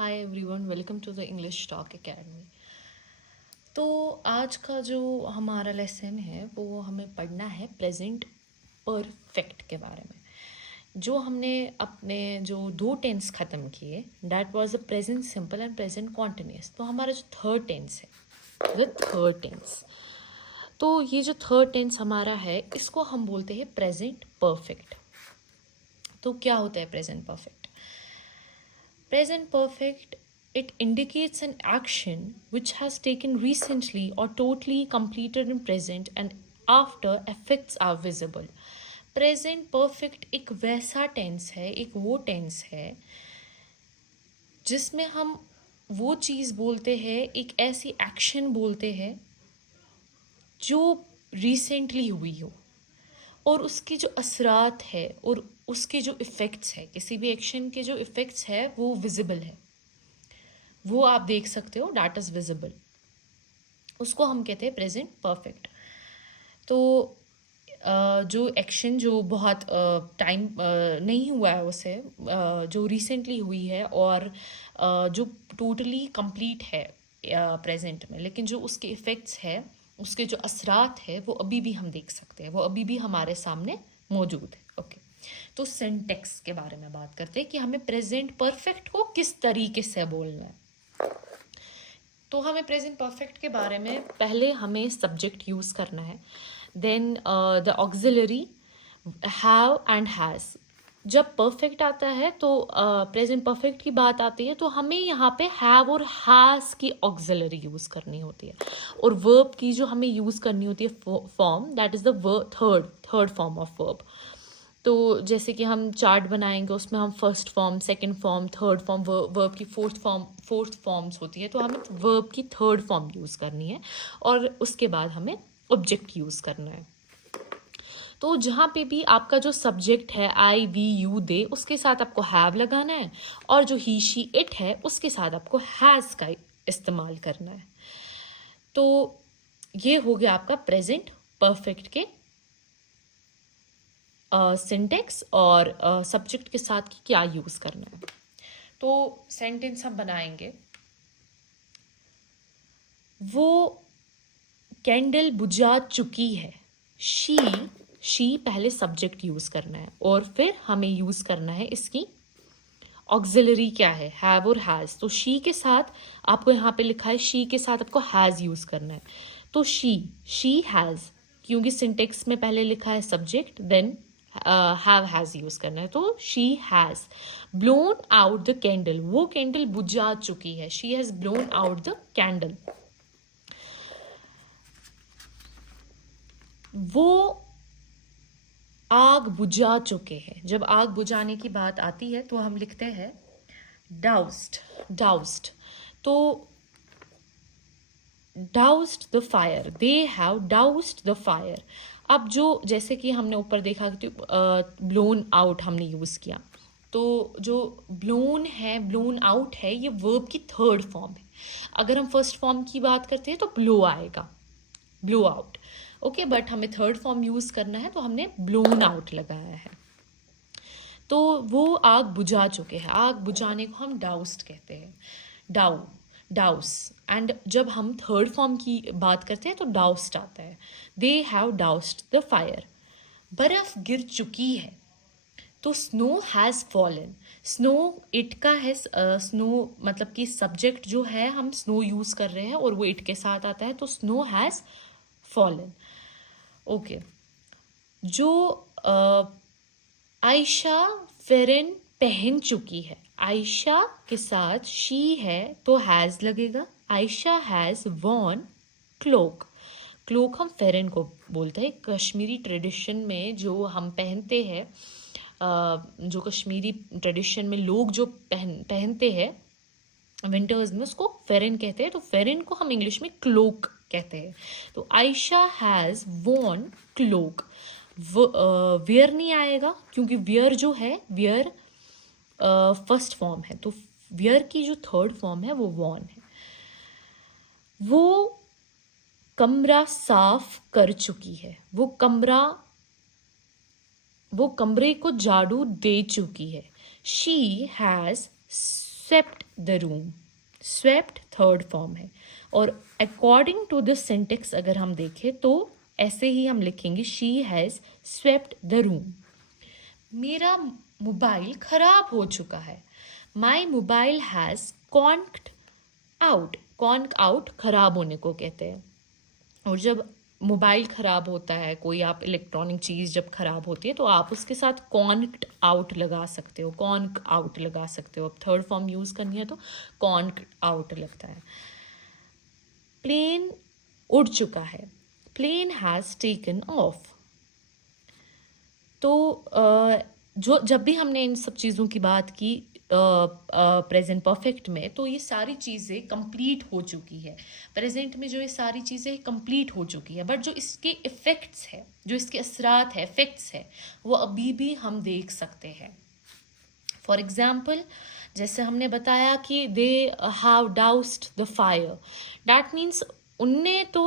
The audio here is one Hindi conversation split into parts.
Hi everyone, welcome to the English Talk Academy. तो आज का जो हमारा लेसन है वो हमें पढ़ना है प्रेजेंट परफेक्ट के बारे में। जो हमने अपने जो दो टेंस ख़त्म किए, that was the present simple and present continuous. तो हमारा जो थर्ड टेंस है, द थर्ड टेंस, तो ये जो थर्ड टेंस हमारा है इसको हम बोलते हैं प्रेजेंट परफेक्ट। तो क्या होता है present perfect? Present perfect, it indicates an action which has taken recently or totally completed in present and after effects are visible. Present perfect एक वैसा टेंस है, एक वो टेंस है जिसमें हम वो चीज़ बोलते हैं, एक ऐसी एक्शन बोलते हैं जो रिसेंटली हुई हो और उसके जो असरात है और उसके जो इफ़ेक्ट्स है, किसी भी एक्शन के जो इफ़ेक्ट्स है वो विजिबल है, वो आप देख सकते हो, डैट इज़ विजिबल। उसको हम कहते हैं प्रेजेंट परफेक्ट। तो जो एक्शन जो बहुत टाइम नहीं हुआ है उसे, जो रिसेंटली हुई है और जो टोटली कंप्लीट है प्रेजेंट में, लेकिन जो उसके इफ़ेक्ट्स है, उसके जो असरात है वो अभी भी हम देख सकते हैं, वो अभी भी हमारे सामने मौजूद है। ओके, तो सिंटेक्स के बारे में बात करते हैं कि हमें प्रेजेंट परफेक्ट को किस तरीके से बोलना है। तो हमें प्रेजेंट परफेक्ट के बारे में पहले हमें सब्जेक्ट यूज़ करना है, then the auxiliary have and has. जब परफेक्ट आता है तो प्रेजेंट परफेक्ट की बात आती है तो हमें यहाँ पे हैव और हैज़ की ऑक्सिलरी यूज़ करनी होती है, और वर्ब की जो हमें यूज़ करनी होती है form, that is the third form of verb. तो जैसे कि हम चार्ट बनाएंगे, उसमें हम first form, second form, third form, verb की फोर्थ फॉर्म्स होती है, तो हमें वर्ब की थर्ड फॉर्म यूज़ करनी है और उसके बाद हमें ऑब्जेक्ट यूज़ करना है। तो जहाँ पे भी आपका जो सब्जेक्ट है आई वी यू दे, उसके साथ आपको हैव लगाना है, और जो ही शी इट है उसके साथ आपको हैज़ का इस्तेमाल करना है। तो ये हो गया आपका प्रेजेंट परफेक्ट के सिंटेक्स और सब्जेक्ट के साथ क्या यूज़ करना है। तो सेंटेंस हम बनाएंगे, वो कैंडल बुझा चुकी है। शी पहले सब्जेक्ट यूज़ करना है और फिर हमें यूज़ करना है इसकी ऑक्सिलरी क्या है, हैव और हैज़। तो शी के साथ आपको यहाँ पे लिखा है, शी के साथ आपको हैज़ यूज़ करना है। तो शी हैज़, क्योंकि सिंटेक्स में पहले लिखा है subject, then have has use करना है। तो she has blown out the candle, वो कैंडल बुझा चुकी है, she has blown out the candle. वो आग बुझा चुके हैं। जब आग बुझाने की बात आती है तो हम लिखते हैं डाउस्ड। तो doused the fire, they have doused the fire. अब जो जैसे कि हमने ऊपर देखा कि ब्लोन आउट हमने यूज़ किया, तो जो ब्लोन है, ब्लोन आउट है, ये वर्ब की थर्ड फॉर्म है। अगर हम फर्स्ट फॉर्म की बात करते हैं तो ब्लो आएगा, ब्लो आउट। ओके, बट हमें थर्ड फॉर्म यूज़ करना है तो हमने ब्लोन आउट लगाया है। तो वो आग बुझा चुके हैं, आग बुझाने को हम डाउस्ट कहते हैं, डाउस। एंड जब हम थर्ड फॉर्म की बात करते हैं तो डाउस्ट आता है, दे हैव डाउस्ड द फायर। बर्फ गिर चुकी है, तो snow has fallen. Snow it का है, स्नो मतलब कि सब्जेक्ट जो है हम स्नो यूज़ कर रहे हैं और वो इट के साथ आता है, तो स्नो हैज़ फॉलन। ओके, जो आयशा फेरन पहन चुकी है, आयशा के साथ शी है तो हैज़ लगेगा, Ayesha has worn cloak. Cloak हम फेरन को बोलते हैं। कश्मीरी ट्रेडिशन में जो हम पहनते हैं, जो कश्मीरी ट्रेडिशन में लोग जो पहनते हैं विंटर्स में, उसको फेरन कहते हैं। तो फेरन को हम इंग्लिश में क्लोक कहते हैं। तो Ayesha has worn cloak. Wear नहीं आएगा क्योंकि वियर जो है, वियर फर्स्ट फॉर्म है, तो वियर की जो थर्ड फॉर्म है वो वॉर्न है। वो कमरा साफ कर चुकी है, वो कमरे को झाड़ू दे चुकी है। She has swept the room, swept third form है। और अकॉर्डिंग टू दिस सिंटेक्स अगर हम देखें तो ऐसे ही हम लिखेंगे she has swept the room. मेरा मोबाइल खराब हो चुका है, my mobile has conked out, conk out खराब होने को कहते हैं। और जब मोबाइल ख़राब होता है, कोई आप इलेक्ट्रॉनिक चीज़ जब ख़राब होती है तो आप उसके साथ कॉन्क्ड आउट लगा सकते हो, कॉन्क आउट लगा सकते हो। अब थर्ड फॉर्म यूज़ करनी है तो कॉन्क आउट लगता है। प्लेन उड़ चुका है, प्लेन हैज़ टेकन ऑफ। तो जो जब भी हमने इन सब चीज़ों की बात की प्रेजेंट परफेक्ट में, तो ये सारी चीज़ें कंप्लीट हो चुकी है। प्रेजेंट में जो ये सारी चीज़ें कंप्लीट हो चुकी है, बट जो इसके इफ़ेक्ट्स है, जो इसके असरात है, इफ़ेक्ट्स है, वो अभी भी हम देख सकते हैं। फॉर एग्ज़ाम्पल, जैसे हमने बताया कि they have doused the fire, that means उनने तो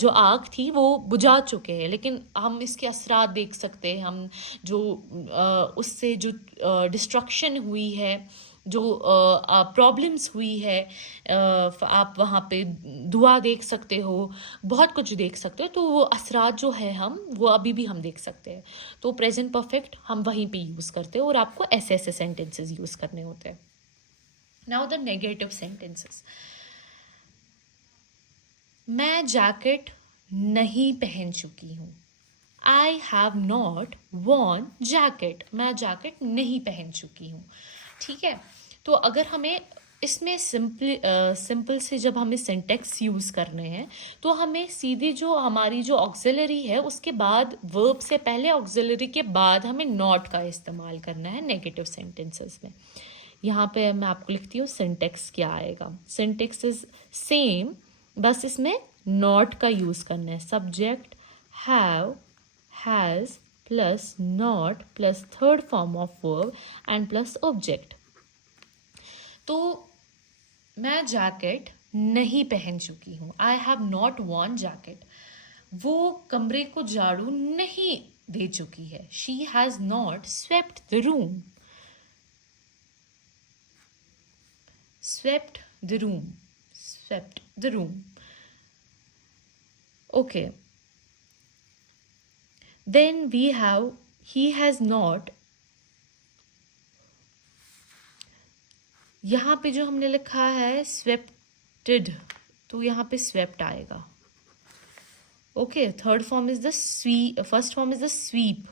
जो आग थी वो बुझा चुके हैं, लेकिन हम इसके असरात देख सकते हैं। हम जो उससे जो डिस्ट्रक्शन हुई है, जो प्रॉब्लम्स हुई है, आप वहाँ पे धुआं देख सकते हो, बहुत कुछ देख सकते हो। तो वो असरात जो है हम वो अभी भी हम देख सकते हैं। तो प्रेजेंट परफेक्ट हम वहीं पे यूज़ करते हैं और आपको ऐसे ऐसे सेंटेंसेस यूज़ करने होते हैं। Now the negative sentences. मैं जैकेट नहीं पहन चुकी हूँ, I have not worn jacket, मैं जैकेट नहीं पहन चुकी हूँ। ठीक है, तो अगर हमें इसमें सिंपल से जब हमें सिंटेक्स यूज़ करने हैं तो हमें सीधी जो हमारी जो ऑक्सिलरी है उसके बाद, वर्ब से पहले ऑक्सिलरी के बाद हमें नॉट का इस्तेमाल करना है नेगेटिव सेंटेंसेस में। यहाँ पे मैं आपको लिखती हूँ सिंटेक्स क्या आएगा। सिंटेक्स इज सेम, बस इसमें नॉट का यूज़ करना है। Subject have, has plus not plus third form of verb and plus object. तो मैं जैकेट नहीं पहन चुकी हूँ, I have not worn jacket. वो कमरे को झाड़ू नहीं दे चुकी है, she has not swept the room, swept the room, swept the room. Okay, then we have he has not, यहाँ पे जो हमने लिखा है sweated, तो यहाँ पे swept आएगा। Okay, third form is the SVEEP, first form is the SVEEP.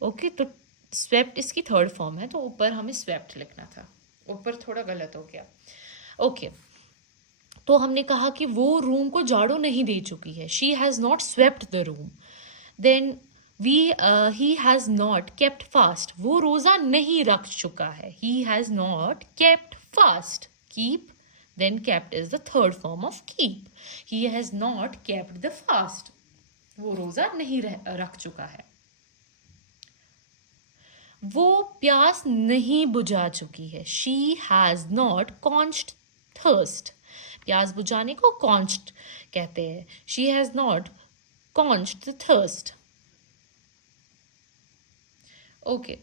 Okay, तो स्वेप्ट इसकी थर्ड फॉर्म है, तो ऊपर हमें स्वेप्ट लिखना था, ऊपर थोड़ा गलत हो गया। ओके, तो हमने कहा कि वो रूम को झाड़ू नहीं दे चुकी है, she has not swept the room. Then he has not kept fast, वो रोज़ा नहीं रख चुका है, he has not kept fast, keep, then kept is the third form of keep. He has not kept the fast, वो रोज़ा नहीं रख चुका है। वो प्यास नहीं बुझा चुकी है, she has not quenched thirst, प्यास बुझाने को quenched कहते हैं, she has not quenched the thirst। Okay,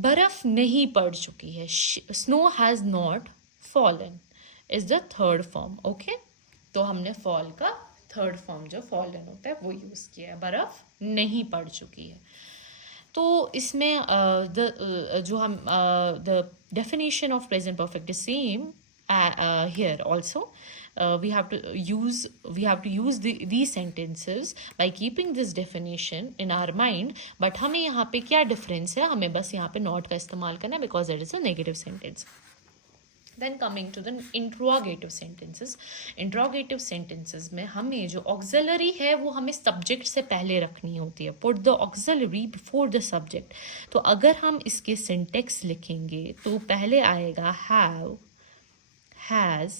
बर्फ नहीं पड़ चुकी है, snow has not fallen is the third form. Okay, तो हमने फॉल का थर्ड फॉर्म जो फॉलन होता है वो यूज़ किया है, बर्फ नहीं पड़ चुकी है। तो इसमें जो हम the definition of present perfect is same here also. we have to use these sentences by keeping this definition in our mind, but हमें यहाँ पे क्या डिफरेंस है, हमें बस यहाँ पे नॉट का इस्तेमाल करना है because it is a negative sentence. Then coming to the interrogative sentences, interrogative sentences में हमें जो auxiliary है वो हमें subject से पहले रखनी होती है, put the auxiliary before the subject। तो अगर हम इसके syntax लिखेंगे तो पहले आएगा have, has,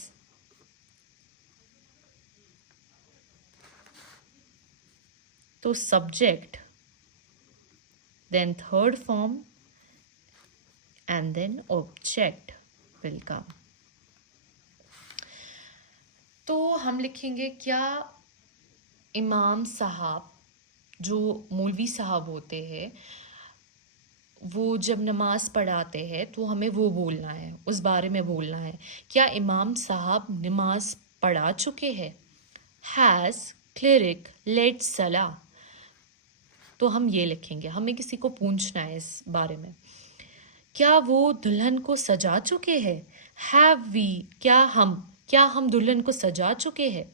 तो subject, then third form and then object will come। तो हम लिखेंगे क्या इमाम साहब, जो मौलवी साहब होते हैं, वो जब नमाज पढ़ाते हैं तो हमें वो बोलना है, उस बारे में बोलना है। क्या इमाम साहब नमाज पढ़ा चुके हैं? हैज़ क्लरिक लेड सला? तो हम ये लिखेंगे, हमें किसी को पूछना है इस बारे में। क्या वो दुल्हन को सजा चुके हैं? हैव वी, क्या हम दुल्हन को सजा चुके हैं?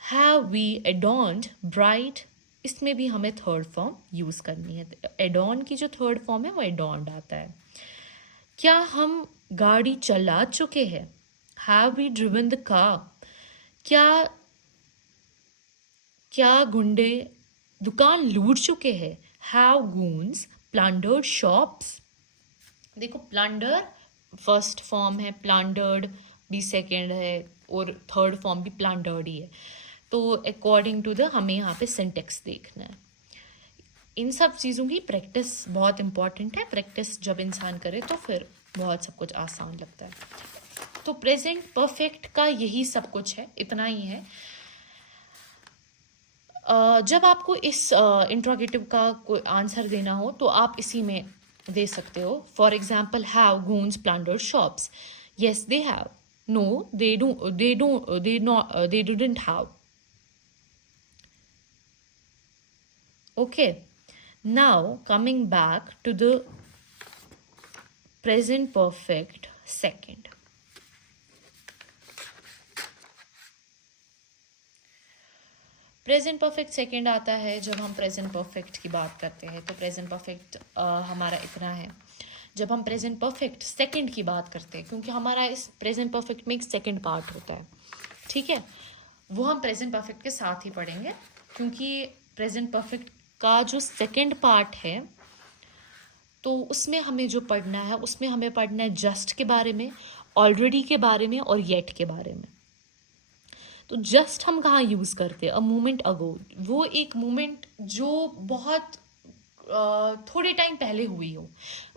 Have we adorned bride? इसमें भी हमें थर्ड फॉर्म यूज़ करनी है। एडॉर्न की जो थर्ड फॉर्म है वो एडॉर्न्ड आता है। क्या हम गाड़ी चला चुके हैं? Have we driven the car? क्या क्या गुंडे दुकान लूट चुके हैं? Have goons plundered shops? देखो, प्लंडर फर्स्ट फॉर्म है, प्लंडर्ड भी सेकंड है, और थर्ड फॉर्म भी प्लंडर्ड ही है। तो अकॉर्डिंग टू द हमें यहाँ पे सिंटेक्स देखना है। इन सब चीज़ों की प्रैक्टिस बहुत इंपॉर्टेंट है। प्रैक्टिस जब इंसान करे तो फिर बहुत सब कुछ आसान लगता है। तो प्रेजेंट परफेक्ट का यही सब कुछ है, इतना ही है। जब आपको इस इंट्रोगेटिव का कोई आंसर देना हो तो आप इसी में दे सकते हो। For example, have goons plundered shops? Yes they have. No they didn't have. Okay, now coming back to the present perfect second. Present perfect second आता है जब हम प्रेजेंट परफेक्ट की बात करते हैं। तो प्रेजेंट परफेक्ट हमारा इतना है। जब हम प्रेजेंट परफेक्ट सेकंड की बात करते हैं, क्योंकि हमारा इस प्रेजेंट परफेक्ट में एक सेकंड पार्ट होता है, ठीक है, वो हम प्रेजेंट परफेक्ट के साथ ही पढ़ेंगे। क्योंकि प्रेजेंट परफेक्ट का जो सेकंड पार्ट है तो उसमें हमें जो पढ़ना है, उसमें हमें पढ़ना है जस्ट के बारे में, ऑलरेडी के बारे में और येट के बारे में। तो जस्ट हम कहाँ यूज़ करते हैं? अ मोमेंट अगो। वो एक मोमेंट जो बहुत थोड़े टाइम पहले हुई हो,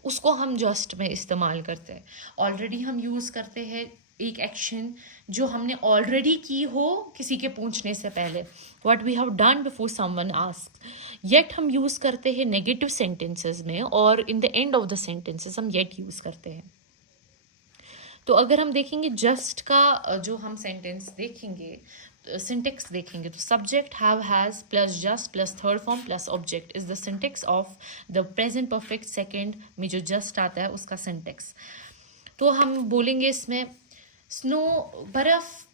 उसको हम जस्ट में इस्तेमाल करते हैं। ऑलरेडी हम यूज़ करते हैं एक एक्शन जो हमने ऑलरेडी की हो किसी के पूछने से पहले, what we have done before someone ask. Yet हम यूज़ करते हैं नेगेटिव सेंटेंसेस में, और in the end of the sentences हम येट यूज़ करते हैं। तो अगर हम देखेंगे जस्ट का जो हम सेंटेंस देखेंगे, सिंटेक्स देखेंगे, तो subject have has plus just plus third form plus object is the syntax of the present perfect second में जो जस्ट आता है उसका सिंटेक्स। तो हम बोलेंगे इसमें, स्नो बर्फ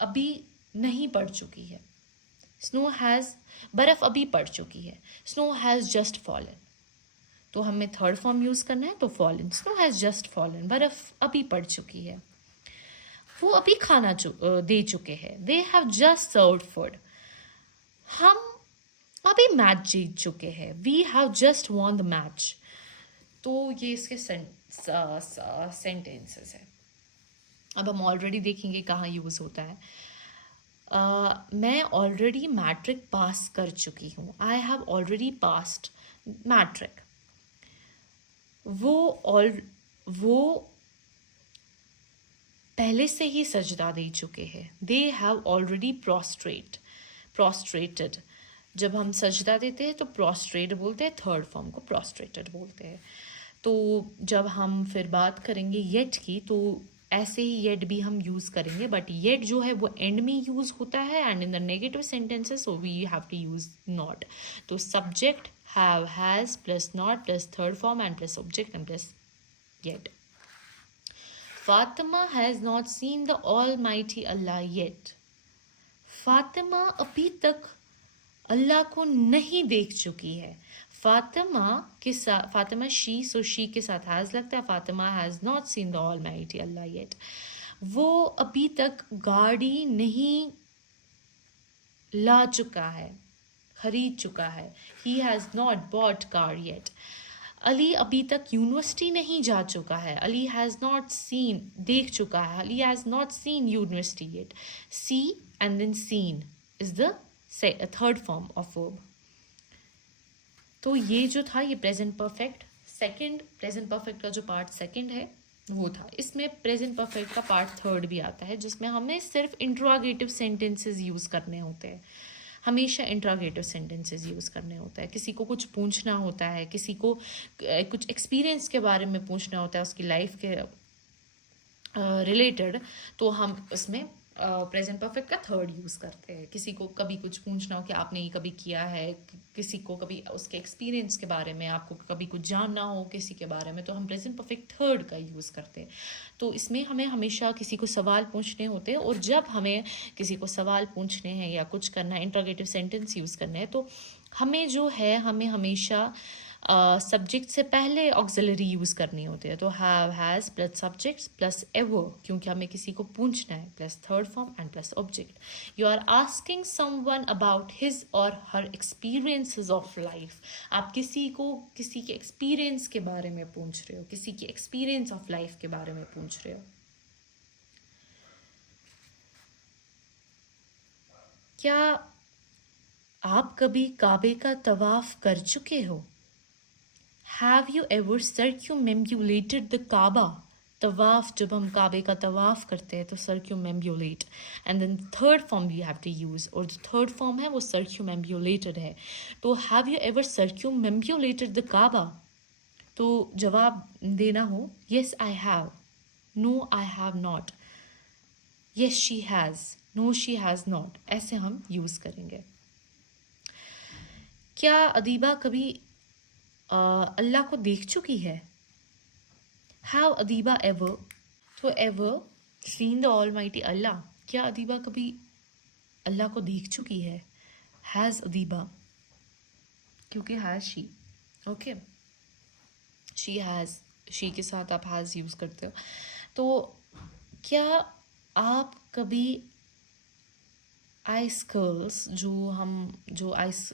अभी नहीं पड़ चुकी है। बर्फ अभी पड़ चुकी है। Snow has just fallen. तो हमें थर्ड फॉर्म यूज़ करना है, तो fallen, snow has just fallen, बर्फ अभी पड़ चुकी है। वो अभी खाना दे चुके हैं। They have just served food. हम अभी मैच जीत चुके हैं। We have just won the match. तो ये इसके सेंटेंसेस है। अब हम ऑलरेडी देखेंगे कहाँ यूज़ होता है। मैं ऑलरेडी मैट्रिक पास कर चुकी हूँ। I have already passed matric. वो पहले से ही सजदा दे चुके हैं। They have already prostrated. जब हम सजदा देते हैं तो प्रोस्ट्रेट बोलते हैं, थर्ड फॉर्म को प्रोस्ट्रेटेड बोलते हैं। तो जब हम फिर बात करेंगे येट की, तो ऐसे ही येट भी हम यूज़ करेंगे, बट येट जो है वो एंड में यूज़ होता है, and in the negative sentences so we have to use not. तो subject have has plus not plus third form and plus object and plus yet. Fatima has not seen the almighty Allah yet. Fatima अभी तक अल्लाह को नहीं देख चुकी है। फातिमा शी के साथ हैज़ लगता है। Fatima has not seen the almighty Allah yet. वो अभी तक गाड़ी नहीं ला चुका है, खरीद चुका है। He has not bought car yet. Ali अभी तक यूनिवर्सिटी नहीं जा चुका है। अली हैज़ नॉट सीन, देख चुका है। Ali has not seen university yet. See and then seen is the third form of verb. तो ये जो था ये present perfect second, present perfect का जो पार्ट सेकंड है वो था। इसमें प्रेजेंट परफेक्ट का पार्ट थर्ड भी आता है, जिसमें हमें सिर्फ इंट्रोगेटिव सेंटेंसेस यूज़ करने होते हैं। हमेशा इंट्रोगेटिव सेंटेंसेस यूज़ करने होता है। किसी को कुछ पूछना होता है, किसी को कुछ एक्सपीरियंस के बारे में पूछना होता है, उसकी लाइफ के रिलेटेड, तो हम उसमें प्रेजेंट परफेक्ट का थर्ड यूज़ करते हैं। किसी को कभी कुछ पूछना हो कि आपने ये कभी किया है, किसी को कभी उसके एक्सपीरियंस के बारे में, आपको कभी कुछ जानना हो किसी के बारे में, तो हम प्रेजेंट परफेक्ट थर्ड का यूज़ करते हैं। तो इसमें हमें हमेशा किसी को सवाल पूछने होते हैं, और जब हमें किसी को सवाल पूछने हैं या कुछ करना है, इंट्रोगेटिव सेंटेंस यूज़ करना है, तो हमें जो है हमें हमेशा सब्जेक्ट से पहले ऑक्सिलरी यूज़ करनी होती है। तो have, has plus subjects plus ever, क्योंकि हमें किसी को पूछना है, plus third form and plus object. You are asking someone about his or her experiences of life. आप किसी को किसी के एक्सपीरियंस के बारे में पूछ रहे हो, किसी के एक्सपीरियंस ऑफ लाइफ के बारे में पूछ रहे हो। क्या आप कभी काबे का तवाफ कर चुके हो? Have you ever circumambulated the Kaaba? तवाफ, जब हम काबे का तवाफ करते हैं तो circumambulate, and then third form we have to use, और जो third form है वो circumambulated है। तो have you ever circumambulated the Kaaba? तो जवाब देना हो yes I have, no I have not, yes she has, no she has not, ऐसे हम यूज़ करेंगे। क्या अदीबा कभी अल्लाह को देख चुकी है? Have अदीबा ever, तो ever seen the Almighty Allah? क्या अदीबा कभी अल्लाह को देख चुकी है? Has अदीबा, क्योंकि has she, okay, she has, she के साथ आप has यूज़ करते हो। तो क्या आप कभी आइस कर्ल्स, जो आइस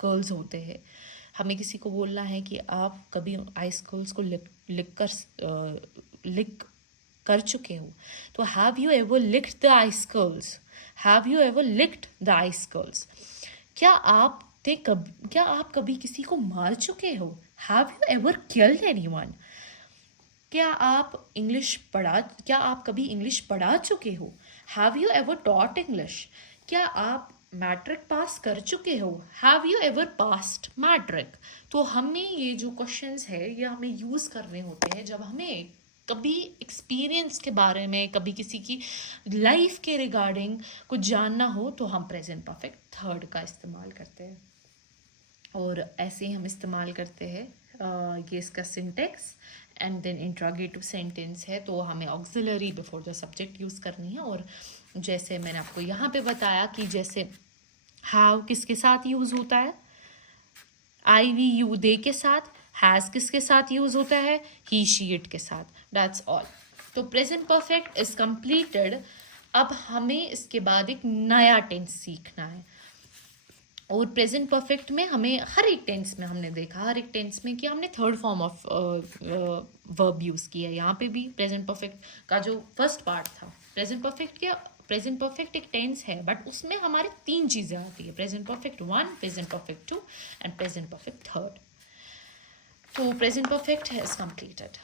कर्ल्स होते हैं, हमें किसी को बोलना है कि आप कभी आइस कर्ल्स को लिक कर चुके हो, तो have you ever licked the ice curls? Have you ever licked the ice curls? क्या आप कभी किसी को मार चुके हो? Have you ever killed anyone? क्या आप कभी इंग्लिश पढ़ा चुके हो? Have you ever taught English? क्या आप मैट्रिक पास कर चुके हो? Have you ever passed matric? तो हमें ये जो क्वेश्चंस है ये हमें यूज़ करने होते हैं जब हमें कभी एक्सपीरियंस के बारे में, कभी किसी की लाइफ के रिगार्डिंग कुछ जानना हो, तो हम प्रेजेंट परफेक्ट थर्ड का इस्तेमाल करते हैं। और ऐसे हम इस्तेमाल करते हैं। ये इसका syntax, and then interrogative sentence है तो हमें auxiliary before the subject use करनी है। और जैसे मैंने आपको यहाँ पे बताया कि जैसे हैव किसके साथ यूज़ होता है? आई वी यू दे के साथ। हैज़ किसके साथ यूज़ होता है? ही शी इट के साथ। That's all. तो प्रेजेंट परफेक्ट इज कंप्लीटेड। अब हमें इसके बाद एक नया टेंस सीखना है। और प्रेजेंट परफेक्ट में हमें हर एक टेंस में हमने देखा, हर एक टेंस में कि हमने third form of verb use किया। यहाँ पे भी प्रेजेंट परफेक्ट का जो फर्स्ट पार्ट था, प्रेजेंट परफेक्ट एक टेंस है, बट उसमें हमारे 3 चीज़ें आती है, present perfect 1, present perfect 2 and present perfect 3। तो प्रेजेंट परफेक्ट इज कंप्लीटेड।